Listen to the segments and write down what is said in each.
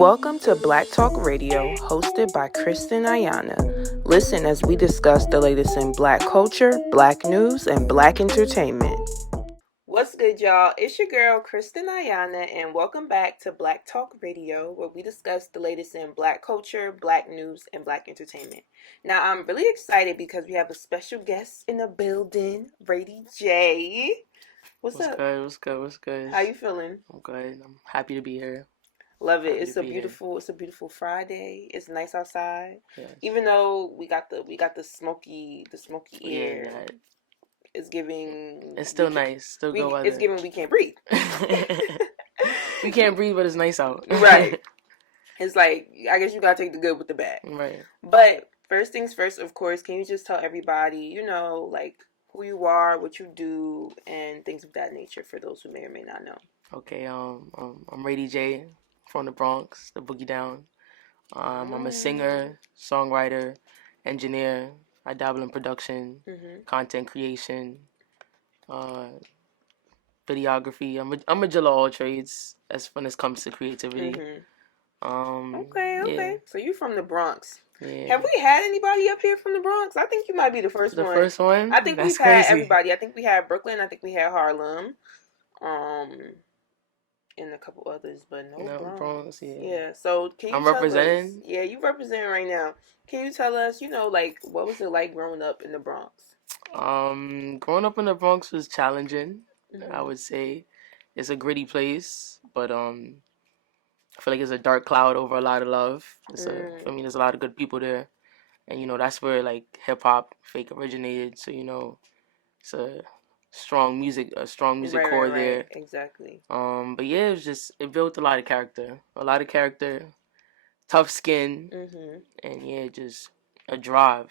Welcome to Black Talk Radio, hosted by Kristen Ayana. Listen as we discuss the latest in Black culture, Black news, and Black entertainment. What's good, y'all? It's your girl, Kristen Ayana, and welcome back to Black Talk Radio, where we discuss the latest in Black culture, Black news, and Black entertainment. Now, I'm really excited because we have a special guest in the building, RayDy J. What's up? What's good? How you feeling? I'm good. I'm happy to be here. Love it. It's a beautiful Friday. It's nice outside. Yes. Even though we got the smoky air. Yeah. It's giving. It's still nice. Still good weather. It's giving we can't breathe. We can't breathe, but it's nice out. Right. It's like, I guess you gotta take the good with the bad. Right. But first things first, of course, can you just tell everybody, like who you are, what you do, and things of that nature for those who may or may not know. Okay. I'm RayDy J from the Bronx, the Boogie Down. I'm a singer, songwriter, engineer. I dabble in production, content creation, videography. I'm a jill of all trades when it comes to creativity. Okay. Yeah. So you from the Bronx? Yeah. Have we had anybody up here from the Bronx? I think you might be the first one. The first one? I think That's we've had crazy. everybody. I think we had Brooklyn. I think we had Harlem. And a couple others, but no Bronx. Yeah. So can you I'm tell representing? us? Yeah, you representing right now. Can you tell us, what was it like growing up in the Bronx? Growing up in the Bronx was challenging. I would say it's a gritty place, but I feel like it's a dark cloud over a lot of love. There's a lot of good people there, and that's where like hip hop fake originated. So it's a strong music core there. Exactly. But yeah, it built a lot of character, tough skin, and yeah, just a drive,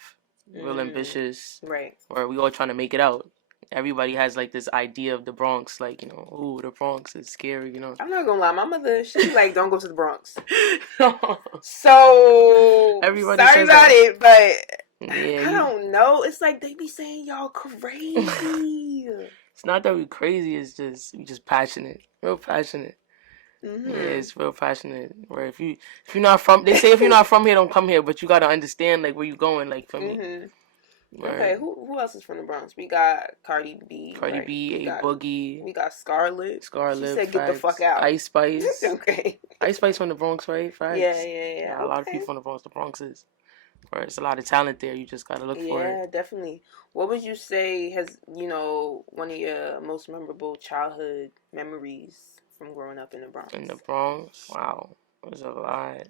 real ambitious. Right. Where we all trying to make it out. Everybody has like this idea of the Bronx, like the Bronx is scary, I'm not gonna lie, my mother, she's like, don't go to the Bronx. So everybody sorry about it, but yeah, I don't know. It's like they be saying y'all crazy. It's not that we crazy. It's just we just passionate, real passionate. Yeah, it's real passionate. Where if you're not from, they say if you're not from here, don't come here. But you gotta understand like where you going. Like for me. Right. Okay, who else is from the Bronx? We got Cardi B. Boogie. We got Scarlett. She said, "Get the fuck out." Ice Spice. Okay. Ice Spice from the Bronx, right? Facts. Yeah. A lot of people from the Bronx. The Bronx is. Right, there's a lot of talent there. You just gotta look for it. Yeah, definitely. What would you say has one of your most memorable childhood memories from growing up in the Bronx? In the Bronx, wow, there's a lot.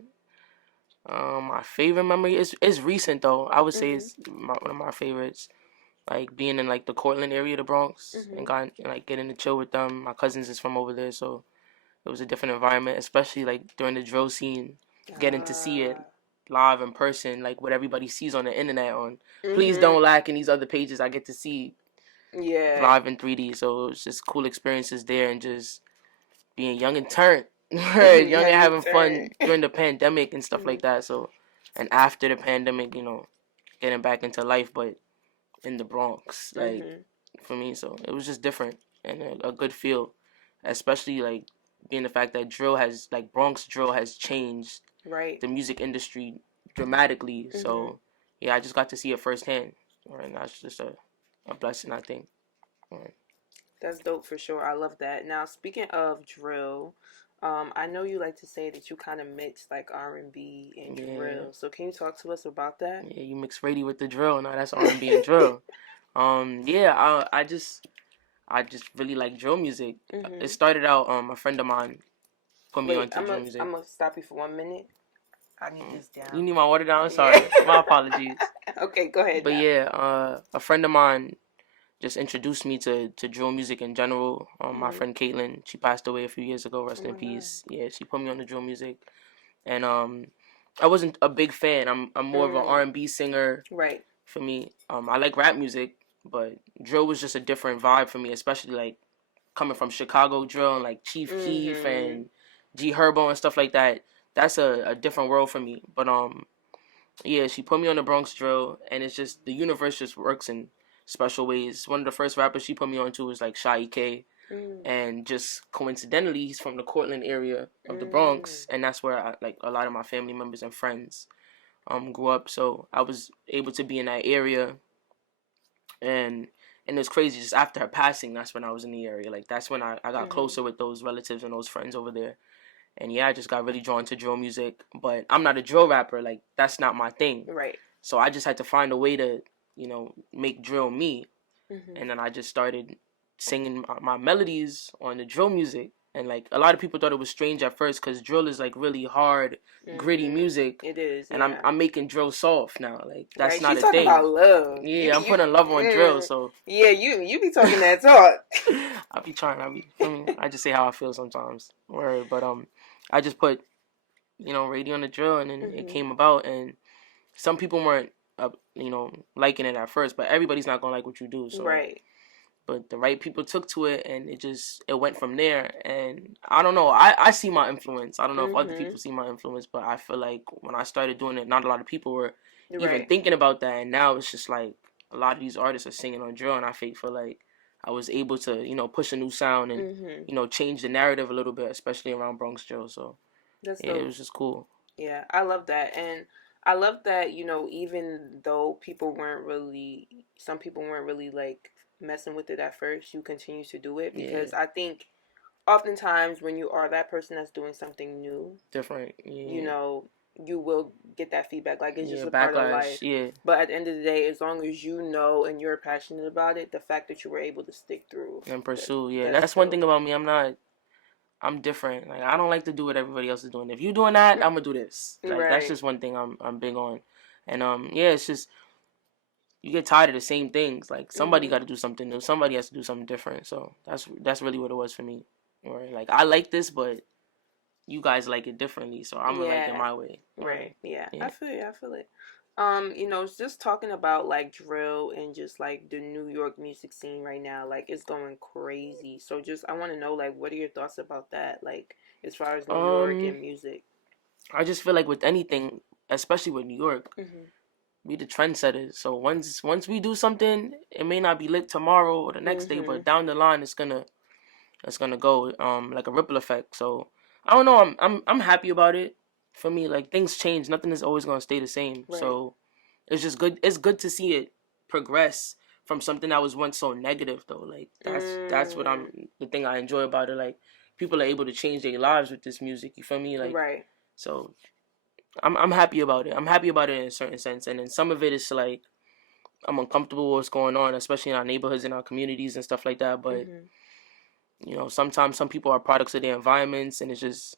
My favorite memory is recent though. I would say it's one of my favorites. Like being in like the Cortland area of the Bronx and getting to chill with them. My cousins is from over there, so it was a different environment, especially like during the drill scene, getting to see it live in person, like what everybody sees on the internet on Please Don't Lack and these other pages. I get to see live in 3D, so it was just cool experiences there and just being young and turned. Right, young and having fun during the pandemic and stuff like that. So, and after the pandemic, getting back into life, but in the Bronx, like for me. So it was just different and a good feel, especially like being the fact that Bronx drill has changed the music industry dramatically. So yeah, I just got to see it firsthand, and that's just a blessing, I think. Right. That's dope for sure. I love that. Now, speaking of drill. I know you like to say that you kind of mix like R&B and drill. So can you talk to us about that? Yeah, you mix RayDy with the drill. No, that's R&B and drill. I just really like drill music. It started out a friend of mine put me onto drill music. I'm gonna stop you for 1 minute. I need this down. You need my water down? Sorry, my apologies. Okay, go ahead. But a friend of mine just introduced me to drill music in general. My friend Caitlin, she passed away a few years ago. Rest in peace. Yeah, she put me on the drill music, and I wasn't a big fan. I'm more of an R&B singer. Right. For me, I like rap music, but drill was just a different vibe for me, especially like coming from Chicago drill and like Chief Keef and G Herbo and stuff like that. That's a different world for me. But yeah, she put me on the Bronx drill, and it's just the universe just works in special ways. One of the first rappers she put me on to was like Shy K. and just coincidentally, he's from the Cortland area of the Bronx, and that's where like a lot of my family members and friends grew up. So I was able to be in that area, and it's crazy. Just after her passing, that's when I was in the area. Like that's when I got closer with those relatives and those friends over there. And yeah, I just got really drawn to drill music. But I'm not a drill rapper. Like that's not my thing. Right. So I just had to find a way to, make drill me. And then I just started singing my melodies on the drill music. And like a lot of people thought it was strange at first because drill is like really hard, gritty music. It is, and I'm making drill soft now. Like that's not a talking thing. About love. Yeah, I'm putting love on drill. So yeah, you be talking that talk. I be trying. I just say how I feel sometimes. Word, but I just put RayDy on the drill, and then it came about. And some people weren't liking it at first, but everybody's not gonna like what you do. So right. But the right people took to it, and it went from there. And I don't know. I see my influence. I don't know if other people see my influence, but I feel like when I started doing it, not a lot of people were even thinking about that. And now it's just like a lot of these artists are singing on drill, and I feel like I was able to push a new sound and change the narrative a little bit, especially around Bronx drill. So that's it was just cool. Yeah, I love that. And I love that, even though some people weren't really like messing with it at first, you continue to do it because I think oftentimes when you are that person that's doing something new, different, you will get that feedback. Like it's just a backlash, part of life. Yeah. But at the end of the day, as long as you know and you're passionate about it, the fact that you were able to stick through and pursue, that's one thing about me. I'm different. Like I don't like to do what everybody else is doing. If you're doing that, I'm gonna do this. Like that's just one thing I'm big on. And it's just you get tired of the same things. Like somebody got to do something new. Somebody has to do something different. So that's really what it was for me. Or like I like this, but you guys like it differently. So I'm gonna like it my way. Right. Yeah. I feel it. It's just talking about like drill and just like the New York music scene right now, like it's going crazy. So just I want to know like what are your thoughts about that, like as far as New York and music? I just feel like with anything, especially with New York, we the trendsetters. So once we do something, it may not be lit tomorrow or the next day, but down the line it's gonna go like a ripple effect. So I don't know. I'm happy about it. For me, like things change. Nothing is always gonna stay the same. Right. So it's just good. It's good to see it progress from something that was once so negative, though. Like that's what the thing I enjoy about it. Like people are able to change their lives with this music. You feel me? Like right. So I'm happy about it. I'm happy about it in a certain sense, and then some of it is like I'm uncomfortable with what's going on, especially in our neighborhoods and our communities and stuff like that. But sometimes some people are products of their environments, and it's just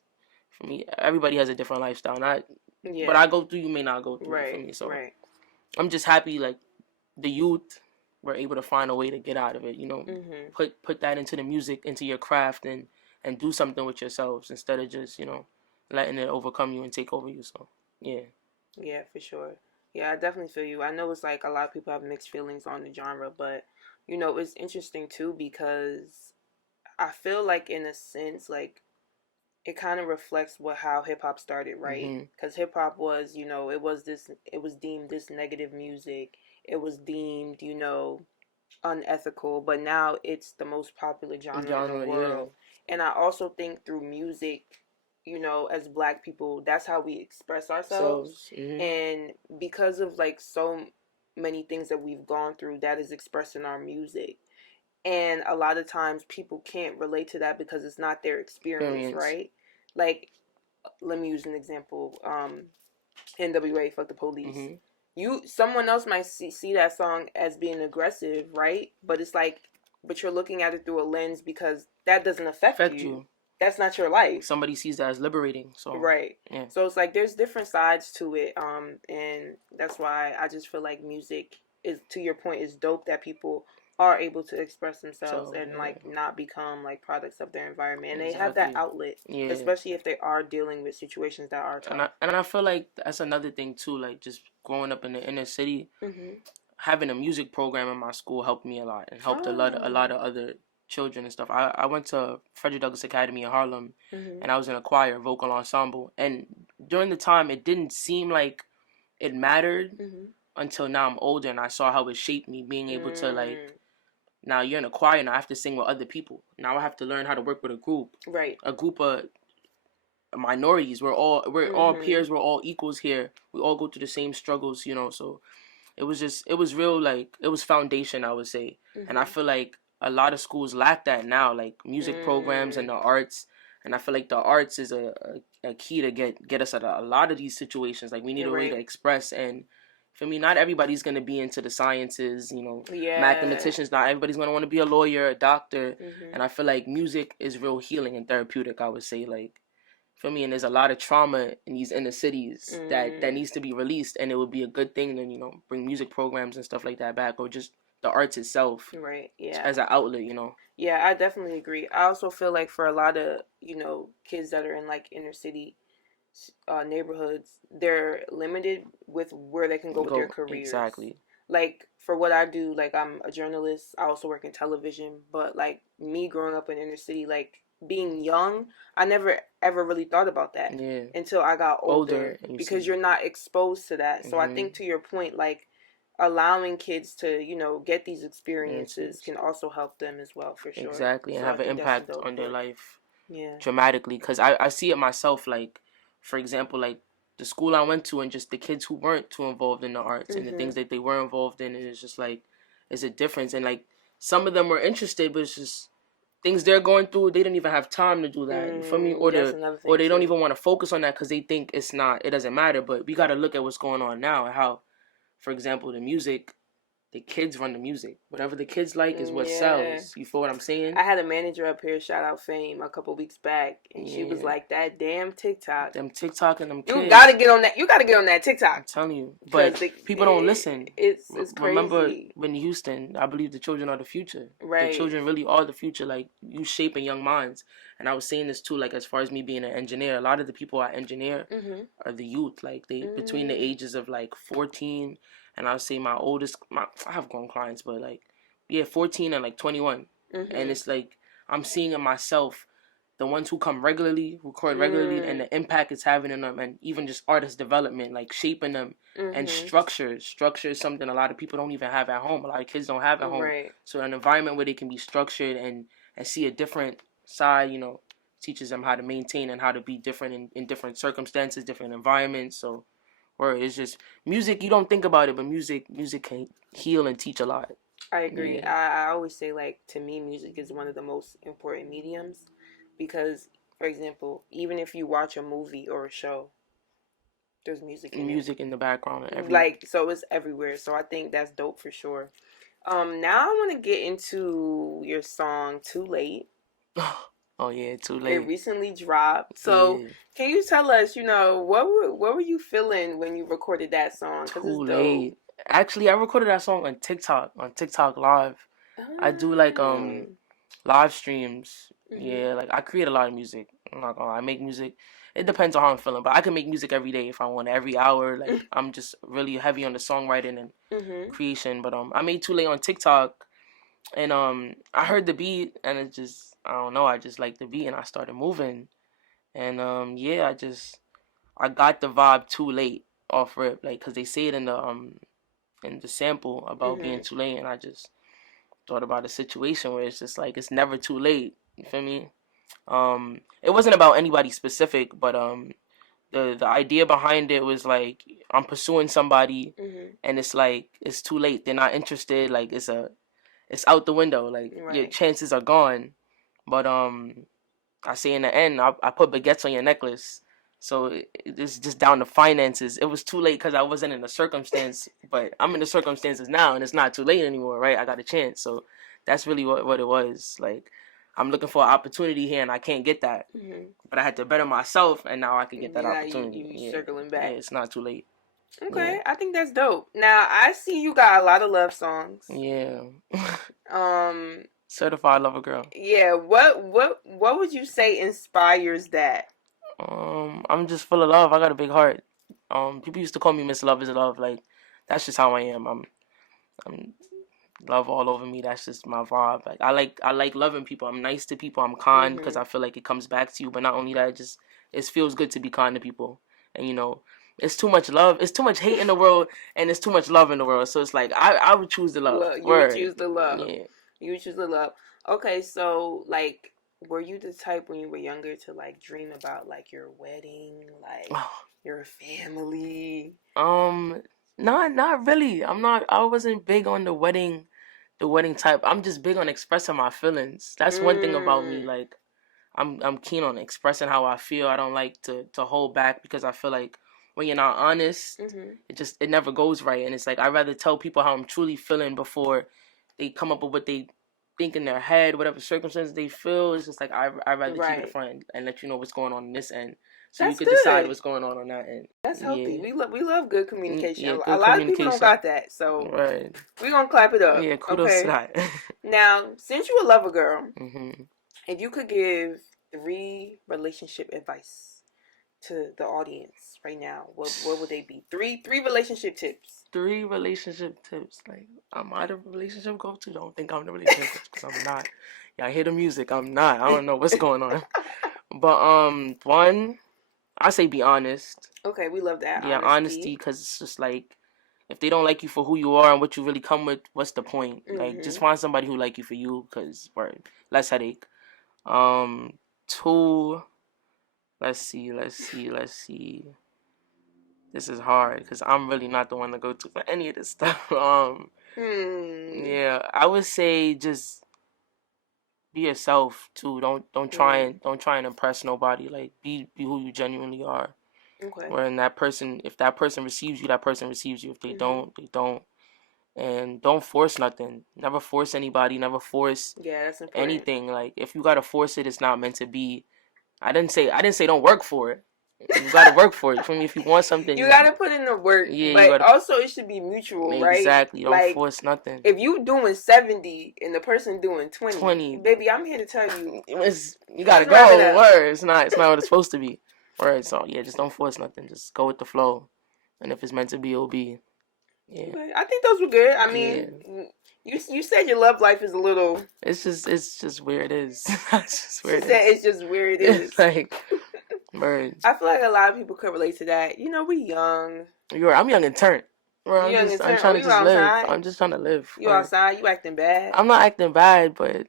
for me. Everybody has a different lifestyle. What I go through, you may not go through for me. So I'm just happy, like the youth were able to find a way to get out of it. Put that into the music, into your craft, and do something with yourselves instead of just letting it overcome you and take over you. So yeah, for sure. Yeah, I definitely feel you. I know it's like a lot of people have mixed feelings on the genre, but it's interesting too because I feel like in a sense like it kind of reflects how hip hop started, right? Because hip hop was, it was deemed this negative music. It was deemed, unethical, but now it's the most popular genre in the world. Yeah. And I also think through music, as Black people, that's how we express ourselves. And because of like so many things that we've gone through, that is expressed in our music. And a lot of times people can't relate to that because it's not their experience. Right? Like, let me use an example. NWA, Fuck the Police. Someone else might see that song as being aggressive, right? But it's like, but you're looking at it through a lens because that doesn't affect you. That's not your life. Somebody sees that as liberating. So right. Yeah. So it's like there's different sides to it. And that's why I just feel like music is, to your point, is dope that people are able to express themselves and like not become like products of their environment, and they have that outlet, especially if they are dealing with situations that are tough. And I feel like that's another thing too, like just growing up in the inner city, having a music program in my school helped me a lot and helped a lot of other children and stuff. I went to Frederick Douglass Academy in Harlem, and I was in a choir, vocal ensemble, and during the time it didn't seem like it mattered until now I'm older and I saw how it shaped me, being able to like Now you're in a choir, now I have to sing with other people. Now I have to learn how to work with a group. Right. A group of minorities. We're all peers, we're all equals here. We all go through the same struggles, so it was real, like, it was foundation, I would say. And I feel like a lot of schools lack that now, like music programs and the arts. And I feel like the arts is a key to get us out of a lot of these situations. Like, we need a way to express. And for me, not everybody's going to be into the sciences, mathematicians. Not everybody's going to want to be a lawyer, a doctor. And I feel like music is real healing and therapeutic, I would say. Like, for me, and there's a lot of trauma in these inner cities that needs to be released, and it would be a good thing to bring music programs and stuff like that back, or just the arts itself, right? Yeah, as an outlet, Yeah, I definitely agree. I also feel like for a lot of kids that are in like inner city neighborhoods, they're limited with where they can go with their careers. Exactly. Like, for what I do, like, I'm a journalist. I also work in television. But like, me growing up in inner city, like, being young, I never ever really thought about that until I got older because you're not exposed to that. So I think, to your point, like, allowing kids to get these experiences can also help them as well, for sure. Exactly. And have an impact on their life dramatically, because I see it myself. Like, for example, like the school I went to and just the kids who weren't too involved in the arts and the things that they were involved in, it's just like, it's a difference. And like, some of them were interested, but it's just things they're going through, they didn't even have time to do that. You feel me? Or they don't even want to focus on that because they think it doesn't matter. But we got to look at what's going on now and how, for example, the music, the kids run the music. Whatever the kids like is what sells. You feel what I'm saying? I had a manager up here, shout out Fame, a couple weeks back, and she was like, "That damn TikTok, them TikTok and them kids. You gotta get on that. You gotta get on that TikTok." I'm telling you, but people don't listen. It's crazy. Remember when Houston? I believe the children are the future. Right. The children really are the future. Like, you shaping young minds. And I was saying this too. Like, as far as me being an engineer, a lot of the people I engineer are the youth. Like, they between the ages of like 14. And I would say my oldest, I have grown clients, but like, 14 and like 21. And it's like, I'm seeing in myself, the ones who come regularly, record regularly, and the impact it's having in them, and even just artist development, like shaping them, and structure. Structure is something a lot of people don't even have at home. A lot of kids don't have at home. Right. So an environment where they can be structured and see a different side, teaches them how to maintain and how to be different in different circumstances, different environments. So, it's just music. You don't think about it, but music can heal and teach a lot. I agree. Yeah. I always say, like, to me, music is one of the most important mediums because, for example, even if you watch a movie or a show, there's music in the background. Like, so it's everywhere. So I think that's dope for sure. Now I want to get into your song "Too Late." Oh yeah, Too Late. It recently dropped. So can you tell us, what were you feeling when you recorded that song? Too Late. Actually, I recorded that song on TikTok Live. I do like live streams. Yeah, like, I create a lot of music. I'm not gonna lie, I make music. It depends on how I'm feeling, but I can make music every day if I want, every hour. Like, I'm just really heavy on the songwriting and creation. But I made Too Late on TikTok, and I heard the beat, and it just, I don't know, I just liked the beat, and I started moving, and I got the vibe too late off rip, like, cause they say it in the sample about being too late, and I just thought about a situation where it's just like, it's never too late. You feel me? It wasn't about anybody specific, but the idea behind it was like, I'm pursuing somebody, and it's like, it's too late. They're not interested. Like, it's out the window. Like, your chances are gone. But I say in the end, I put baguettes on your necklace. So it's just down to finances. It was too late because I wasn't in the circumstance, but I'm in the circumstances now, and it's not too late anymore, right? I got a chance. So that's really what it was. Like, I'm looking for an opportunity here, and I can't get that. But I had to better myself, and now I can get that opportunity. You circling back. Yeah, it's not too late. Okay, I think that's dope. Now, I see you got a lot of love songs. Yeah. Certified Lover Girl. Yeah, what would you say inspires that? I'm just full of love. I got a big heart. People used to call me Miss Love is Love. Like, that's just how I am. I'm love all over me. That's just my vibe. Like, I like loving people. I'm nice to people. I'm kind because I feel like it comes back to you. But not only that, it feels good to be kind to people. And it's too much love. It's too much hate in the world, and it's too much love in the world. So it's like, I would choose the love. Well, you would choose the love. Yeah. You choose the love. Okay, so like, were you the type when you were younger to like dream about like your wedding, like your family? Not really. I wasn't big on the wedding type. I'm just big on expressing my feelings. That's one thing about me. Like, I'm keen on expressing how I feel. I don't like to hold back because I feel like when you're not honest, it never goes right. And it's like I'd rather tell people how I'm truly feeling before they come up with what they think in their head, whatever circumstances they feel. It's just like I'd rather keep it front and let you know what's going on this end, so you can decide what's going on that end. That's healthy. We love good communication. Yeah, a lot of people don't got that, so we're gonna clap it up. Yeah, kudos to that. Now, since you a lover girl, if you could give 3 relationship advice to the audience right now, what would they be? Three relationship tips. 3 relationship tips. Like, am I the relationship go-to? Don't think I'm the relationship coach because I'm not. Y'all hear the music. I'm not. I don't know what's going on. But one, I say be honest. Okay, we love that. Yeah, honesty, because it's just like, if they don't like you for who you are and what you really come with, what's the point? Like, just find somebody who like you for you, because less headache. 2, let's see. This is hard because I'm really not the one to go to for any of this stuff. Yeah, I would say just be yourself too. Don't try and impress nobody. Like, be who you genuinely are. Okay. Where if that person receives you, that person receives you. If they don't, they don't. And don't force nothing. Never force anybody. Never force that's anything. Like, if you gotta force it, it's not meant to be. I didn't say don't work for it. You gotta work for it. For me, if you want something, you gotta put in the work. Yeah, but also it should be mutual, right? Exactly. Don't force nothing. If you doing 70 and the person doing 20, baby, I'm here to tell you, you gotta go. Word. It's not what it's supposed to be. Word. So yeah, just don't force nothing. Just go with the flow. And if it's meant to be, it'll be. Yeah. Okay. I think those were good. I mean, you said your love life is a little. It's just where it is. It's just where it is. It's just where it is. It's like, birds. I feel like a lot of people could relate to that. You know, we young. I'm young and turned. I'm trying to just live. I'm just trying to live. You outside? You acting bad? I'm not acting bad, but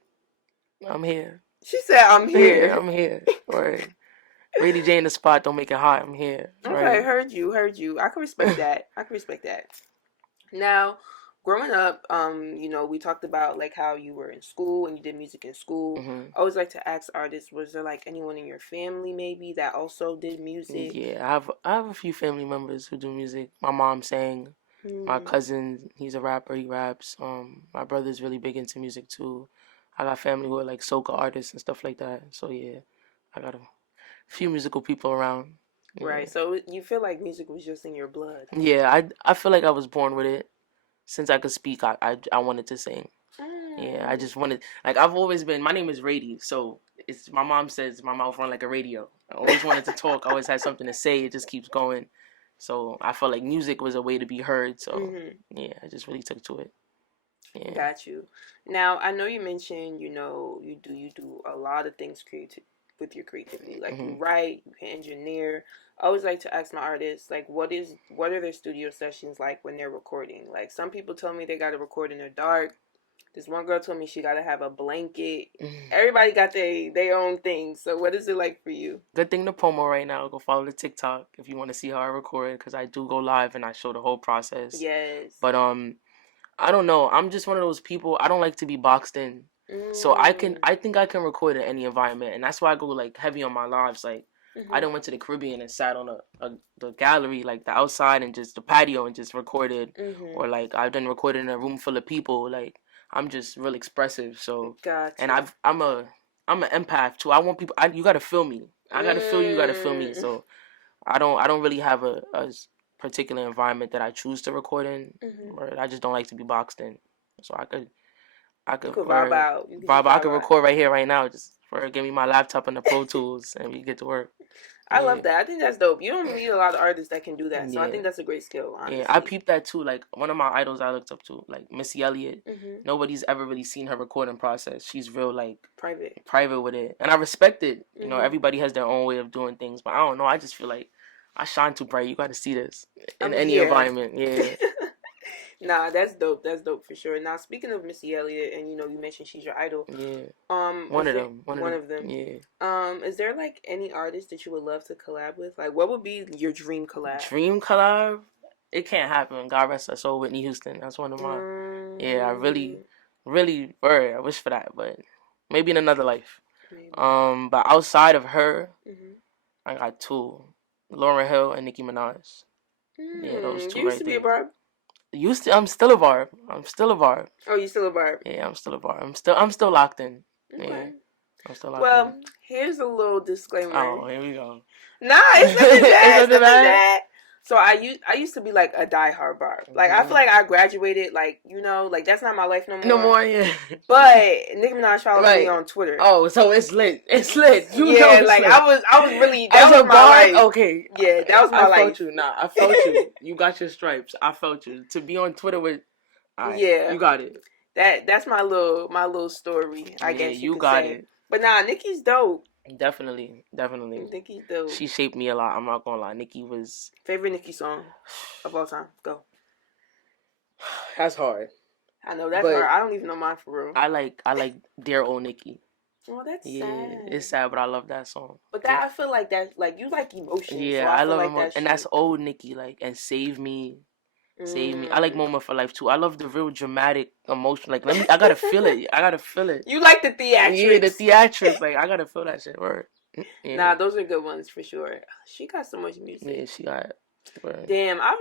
I'm here. She said, "I'm here." Yeah, I'm here. Right. RayDy J in the spot. Don't make it hot. I'm here. Okay, right. Heard you. I can respect that. Now, growing up, we talked about like how you were in school and you did music in school. I always like to ask artists, was there like anyone in your family maybe that also did music? Yeah, I have a few family members who do music. My mom sang. My cousin, he's a rapper. He raps. My brother's really big into music too. I got family who are like soca artists and stuff like that. So yeah, I got a few musical people around. Yeah. Right. So you feel like music was just in your blood? Yeah, I feel like I was born with it. Since I could speak, I wanted to sing. Yeah, I just wanted, like, I've always been, my name is RayDy, so it's, my mom says my mouth run like a radio. I always wanted to talk. I always had something to say. It just keeps going. So I felt like music was a way to be heard. So yeah, I just really took to it. Yeah. Got you. Now, I know you mentioned, you do a lot of things with your creativity. Like you write, you can engineer. I always like to ask my artists, like, what are their studio sessions like when they're recording? Like, some people tell me they got to record in the dark. This one girl told me she got to have a blanket. Everybody got their own thing. So what is it like for you? Good thing to promo right now. Go follow the TikTok if you want to see how I record, because I do go live and I show the whole process. Yes. But I don't know. I'm just one of those people. I don't like to be boxed in. So I think I can record in any environment, and that's why I go like heavy on my lives. Like I done went to the Caribbean and sat on the gallery, like the outside and just the patio, and just recorded. Or like I've done recorded in a room full of people. Like I'm just real expressive. So gotcha. And I'm an empath too. I want people. You gotta feel me. I gotta feel you. You gotta feel me. So I don't really have a particular environment that I choose to record in. Or I just don't like to be boxed in. So I could vibe out. I could record right here, right now. Just give me my laptop and the Pro Tools, and we get to work. I love that. I think that's dope. You don't meet a lot of artists that can do that, so I think that's a great skill, honestly. Yeah, I peeped that too. Like, one of my idols I looked up to, like Missy Elliott. Nobody's ever really seen her recording process. She's real, like, private with it. And I respect it. You know, everybody has their own way of doing things, but I don't know. I just feel like I shine too bright. You got to see this in any environment. Yeah. Nah, that's dope. That's dope for sure. Now, speaking of Missy Elliott, and you mentioned she's your idol. Yeah. One of them. One of them. Yeah. Is there like any artist that you would love to collab with? Like, what would be your dream collab? Dream collab? It can't happen. God rest her soul, Whitney Houston. That's one of my. Yeah, I really, I wish for that, but maybe in another life. Maybe. But outside of her, I got two: Lauryn Hill and Nicki Minaj. Yeah, those two. You used to be a barb. I'm still a barb. Oh, you still a barb? Yeah, I'm still a barb. I'm still locked in. Okay. Yeah, I'm still locked in. Well, here's a little disclaimer. Oh, here we go. Nah, it's nothing bad. It's nothing bad. So I used to be like a diehard barb. Like I feel like I graduated. Like like that's not my life no more. No more, yeah. But Nicki Minaj followed me on Twitter. Oh, so it's lit. It's lit. Yeah, like lit. I was really. That was my life. Okay. Yeah, that was my life. I felt you. Nah, I felt you. You got your stripes. I felt you. To be on Twitter with. Right, yeah, you got it. That's my little story. I guess you got it. But nah, Nicki's dope. Definitely. Nicki's dope. She shaped me a lot. I'm not gonna lie. Nicki was favorite Nicki song of all time. Go. That's hard. I know that's hard. I don't even know mine for real. I like Dear Old Nicki. Oh, that's sad. It's sad, but I love that song. But I feel like that's like you like emotion. Yeah, so I love like emotion, and that's old Nicki. Like and Save Me. Save Me. I like Moment for Life too. I love the real dramatic emotion. Like I gotta feel it. You like the theatrics. Yeah, the theatrics. Like I gotta feel that shit. Word. Yeah. Nah, those are good ones for sure. She got so much music. Yeah, she got. Word. Damn, I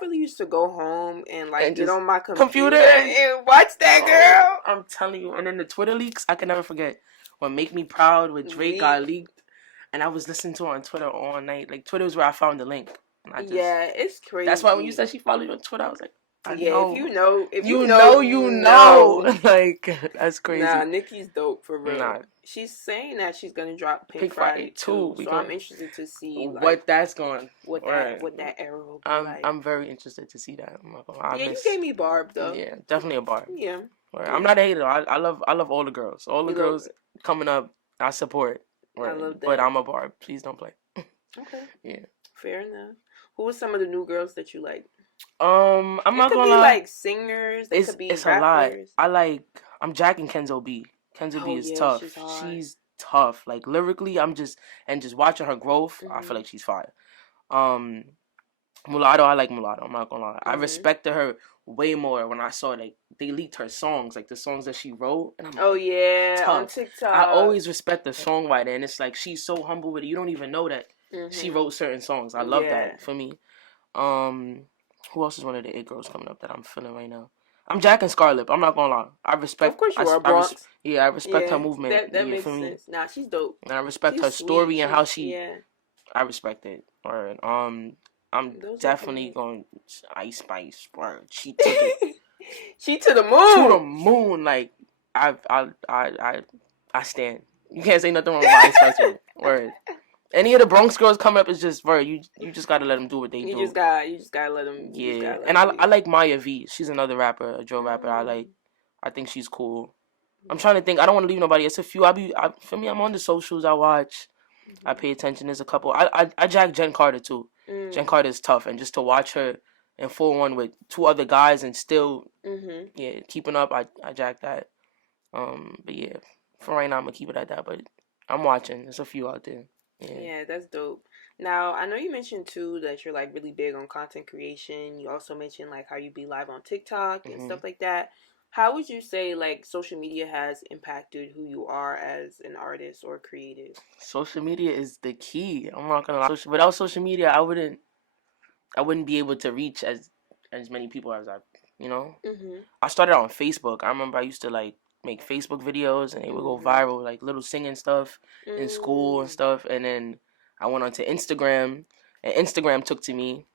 really used to go home and get on my computer and watch that girl. I'm telling you. And then the Twitter leaks, I can never forget. What Make Me Proud with Drake got leaked, and I was listening to it on Twitter all night. Like Twitter was where I found the link. Yeah, it's crazy. That's why when you said she followed you on Twitter, I was like, know. If you know. Like, that's crazy. Nah, Nicki's dope for real. Nah. She's saying that she's gonna drop Pink Friday too. So I'm interested to see what that's going. What that era will be like. I'm very interested to see that. You gave me Barb though. Yeah, definitely a Barb. Yeah. I'm not a hater. I love all the girls. All the girls coming up, I support. I love that. But I'm a Barb. Please don't play. Okay. Yeah. Fair enough. Who are some of the new girls that you like? I'm not gonna lie. Like singers. They could be it's rappers. a lot. I'm jacking Kenzo B. Kenzo B is tough. She's tough. Like lyrically, just watching her growth. I feel like she's fire. Mulatto, I like Mulatto. I'm not gonna lie. I respected her way more when I saw they leaked her songs, like the songs that she wrote. And I'm like, tough. On TikTok. I always respect the songwriter, and it's like she's so humble with it. You don't even know that she wrote certain songs. I love that for me. Who else is one of the it girls coming up that I'm feeling right now? I'm jacking Scarlett. I'm not gonna lie. I respect. Of course you are, Bronx. I respect her movement. That makes sense. Nah, she's dope. And I respect her story and how she. Yeah. I respect it. Alright. I'm definitely going Ice Spice. Word. She took it. She to the moon. To the moon. Like I stand. You can't say nothing wrong with Ice Spice. Word. Any of the Bronx girls come up is just you just gotta let them do what they do. You just gotta let them. Yeah, and I like Maya V. She's another rapper, a drill rapper. I think she's cool. I'm trying to think. I don't want to leave nobody. It's a few. For me, I'm on the socials. I watch. I pay attention. There's a couple. I jack Jen Carter too. Jen Carter is tough, and just to watch her in 4-1 with 2 other guys and still keeping up. I jack that. But yeah, for right now I'm gonna keep it at that. But I'm watching. There's a few out there. Yeah, that's dope. Now, I know you mentioned too that you're really big on content creation. You also mentioned how you be live on TikTok and stuff like that. How would you say social media has impacted who you are as an artist or creative? Social media is the key. I'm not gonna lie. Without social media, I wouldn't be able to reach as many people as I started on Facebook. I remember I used to make Facebook videos and they would go viral, little singing stuff in school and stuff. And then I went onto Instagram, and Instagram took to me,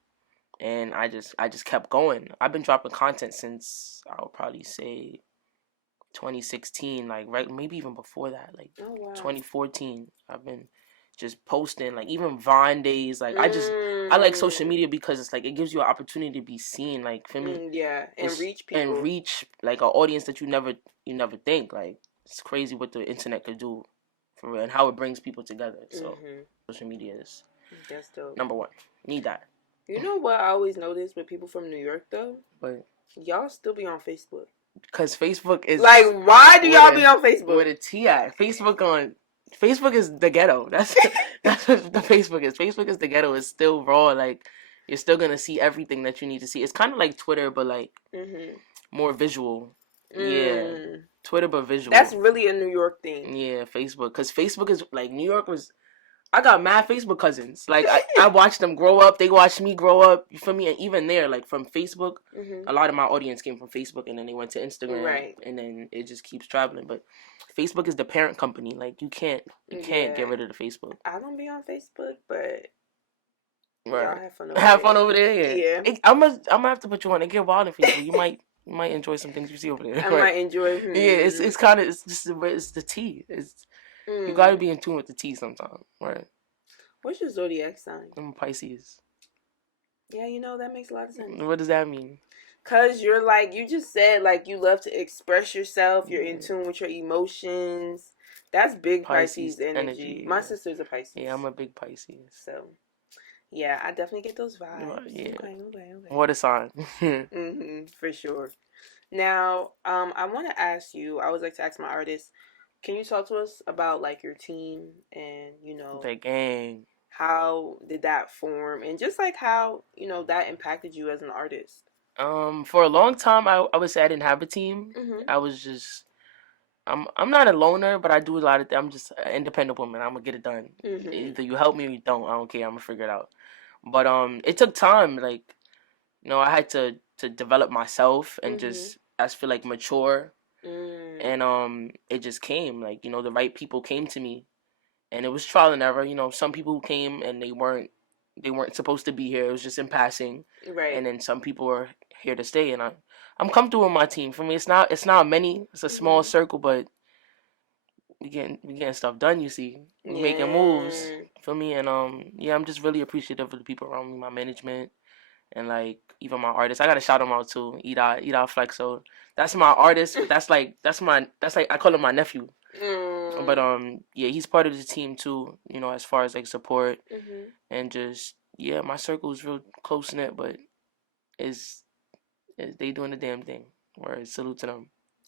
and I just kept going. I've been dropping content since I would probably say 2016, maybe even before that, 2014. I've been just posting, even Vine days. I like social media because it's it gives you an opportunity to be seen, for me. And reach people. And reach an audience that you never think. It's crazy what the internet could do for real and how it brings people together. So social media is that's dope. number one. Need that. You know what I always notice with people from New York though? What? Y'all still be on Facebook? Because Facebook is like, why do y'all be on Facebook? With a T at Facebook is the ghetto. That's what the Facebook is. Facebook is the ghetto. It's still raw. Like, you're still gonna see everything that you need to see. It's kind of like Twitter, but like more visual. Yeah, Twitter but visual. That's really a New York thing. Yeah, Facebook, because Facebook is like New York was. I got mad Facebook cousins. Like, I watched them grow up. They watched me grow up. You feel me? And even there, like, from Facebook, a lot of my audience came from Facebook, and then they went to Instagram, right? And then it just keeps traveling. But Facebook is the parent company. Like, you can't get rid of the Facebook. I don't be on Facebook, but right. Y'all have fun over have fun over there. Yeah. I'm gonna have to put you on. It get wild in Facebook. You might enjoy some things you see over there. I might enjoy. Yeah, it's kind of it's the tea. You gotta be in tune with the tea sometimes, right? What's your zodiac sign? I'm Pisces. Yeah, that makes a lot of sense. What does that mean? Cause you're like, you just said, like, you love to express yourself. You're in tune with your emotions. That's big Pisces energy. My sister's a Pisces. Yeah, I'm a big Pisces. So, yeah, I definitely get those vibes. Yeah. Okay. What a sign. For sure. Now, I want to ask you. I always like to ask my artists. Can you talk to us about, like, your team and, the gang? How did that form? And just, like, how, that impacted you as an artist? For a long time, I would say I didn't have a team. I was just... I'm not a loner, but I do a lot of... I'm just an independent woman. I'm going to get it done. Either you help me or you don't. I don't care. I'm going to figure it out. But it took time. Like, I had to develop myself and just, I feel like, mature. And it just came. Like, the right people came to me. And it was trial and error. Some people who came and they weren't supposed to be here. It was just in passing. Right. And then some people are here to stay. And I'm comfortable with my team. For me, it's not many. It's a small circle, but we getting stuff done, you see. We making moves. For me. And I'm just really appreciative of the people around me, my management. And, like, even my artists. I gotta shout them out too. Ida Flexo. That's my artist. That's like I call him my nephew. But yeah, he's part of the team too. As far as, like, support and just my circle is real close knit. But is they doing the damn thing. Where salute to them.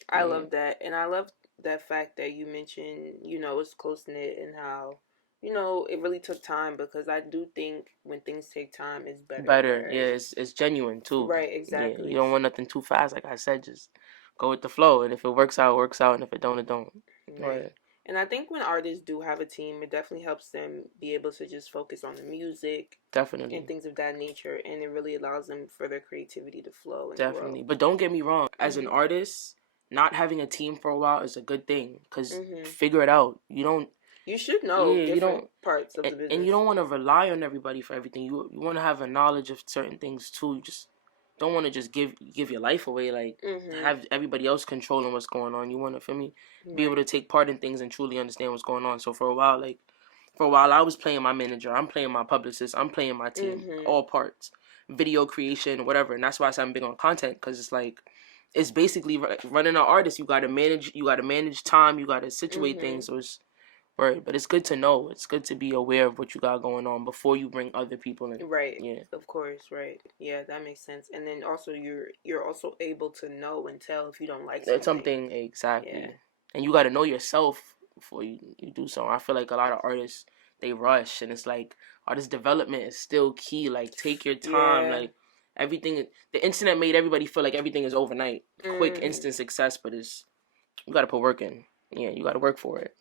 I love that, and I love that fact that you mentioned. It's close knit and how. It really took time, because I do think when things take time, it's better. Better, yeah, it's genuine too. Right, exactly. Yeah, you don't want nothing too fast. Like I said, just go with the flow. And if it works out, it works out. And if it don't, it don't. Right. And I think when artists do have a team, it definitely helps them be able to just focus on the music. Definitely. And things of that nature. And it really allows them for their creativity to flow. And definitely. grow. But don't get me wrong. As an artist, not having a team for a while is a good thing. Because figure it out. You should know different parts of the business. And you don't want to rely on everybody for everything. You want to have a knowledge of certain things too. You just don't want to just give your life away. Like, have everybody else controlling what's going on. You want to, feel me, be able to take part in things and truly understand what's going on. So for a while, I was playing my manager. I'm playing my publicist. I'm playing my team. All parts. Video creation, whatever. And that's why I'm big on content. Because it's like, it's basically running an artist. You got to manage time. You got to situate things. So it's... Right, but it's good to know. It's good to be aware of what you got going on before you bring other people in. Right. Yeah. Of course. Right. Yeah, that makes sense. And then also you're also able to know and tell if you don't like something. Exactly. Yeah. And you got to know yourself before you do so. I feel like a lot of artists, they rush, and it's like artist development is still key. Like, take your time. Like, everything. The internet made everybody feel like everything is overnight, quick, instant success. But you got to put work in. Yeah, you gotta work for it.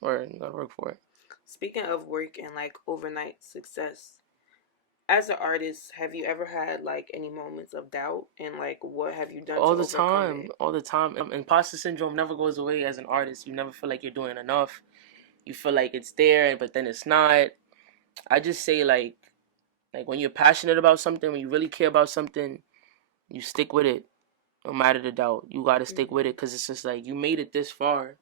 Speaking of work and, like, overnight success, as an artist, have you ever had, like, any moments of doubt? And, like, what have you done all to the time? It? All the time. Imposter syndrome never goes away as an artist. You never feel like you're doing enough. You feel like it's there, but then it's not. I just say, like when you're passionate about something, when you really care about something, you stick with it, no matter the doubt. You gotta stick with it, because it's just like, you made it this far.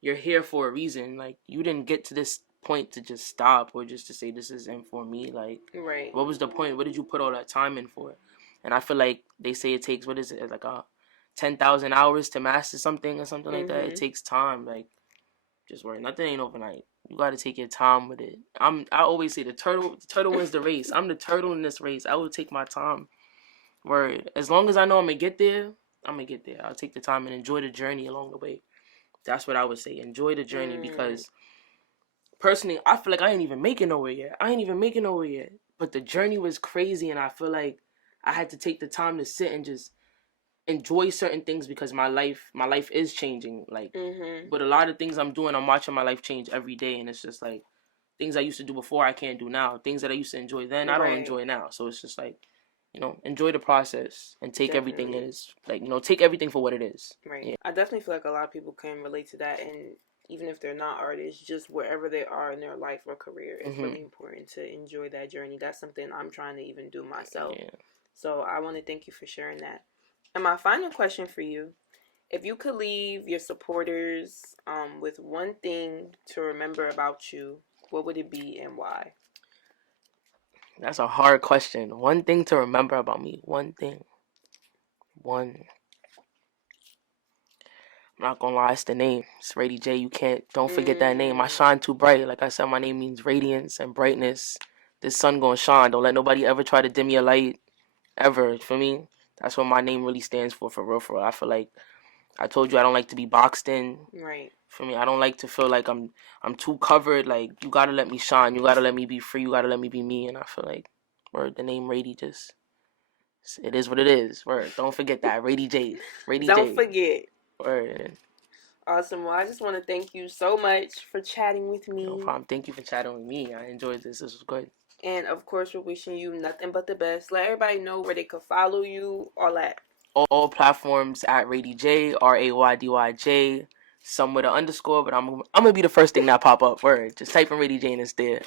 You're here for a reason. Like, you didn't get to this point to just stop or just to say this isn't for me. Like, right. What was the point? What did you put all that time in for? And I feel like they say it takes, what is it, like 10,000 hours to master something or something like that. It takes time. Like, just worry. Nothing ain't overnight. You got to take your time with it. I always say the turtle wins the race. I'm the turtle in this race. I will take my time. Word. As long as I know I'm gonna get there, I'm gonna get there. I'll take the time and enjoy the journey along the way. That's what I would say. Enjoy the journey because personally, I feel like I ain't even making nowhere yet. But the journey was crazy, and I feel like I had to take the time to sit and just enjoy certain things because my life is changing. Like, but a lot of things I'm doing, I'm watching my life change every day, and it's just like things I used to do before I can't do now. Things that I used to enjoy then I don't enjoy now. So it's just like, enjoy the process and take everything as like, take everything for what it is. Right. Yeah. I definitely feel like a lot of people can relate to that, and even if they're not artists, just wherever they are in their life or career, it's really important to enjoy that journey. That's something I'm trying to even do myself. Yeah. So I want to thank you for sharing that. And my final question for you, if you could leave your supporters with one thing to remember about you, what would it be and why? That's a hard question. One thing to remember about me. One thing. I'm not gonna lie, it's the name. It's RayDy J. Don't forget that name. I shine too bright. Like I said, my name means radiance and brightness. This sun gonna shine. Don't let nobody ever try to dim your light. Ever. For me, that's what my name really stands for real, for real. I feel like I told you I don't like to be boxed in. Right. For me, I don't like to feel like I'm too covered. Like, you gotta let me shine. You gotta let me be free. You gotta let me be me. And I feel like, the name RayDy it is what it is. Word. Don't forget that. RayDy J. Don't forget. Word. Awesome. Well, I just want to thank you so much for chatting with me. No problem. Thank you for chatting with me. I enjoyed this. This was good. And, of course, we're wishing you nothing but the best. Let everybody know where they could follow you, all that. All platforms at RayDy J, RayDy J, some with an underscore, but I'm going to be the first thing that pop up. Word. Just type in RayDy J and it's there.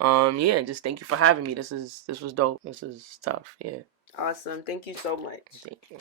Yeah, just thank you for having me. This was dope. This is tough. Yeah. Awesome. Thank you so much. Thank you.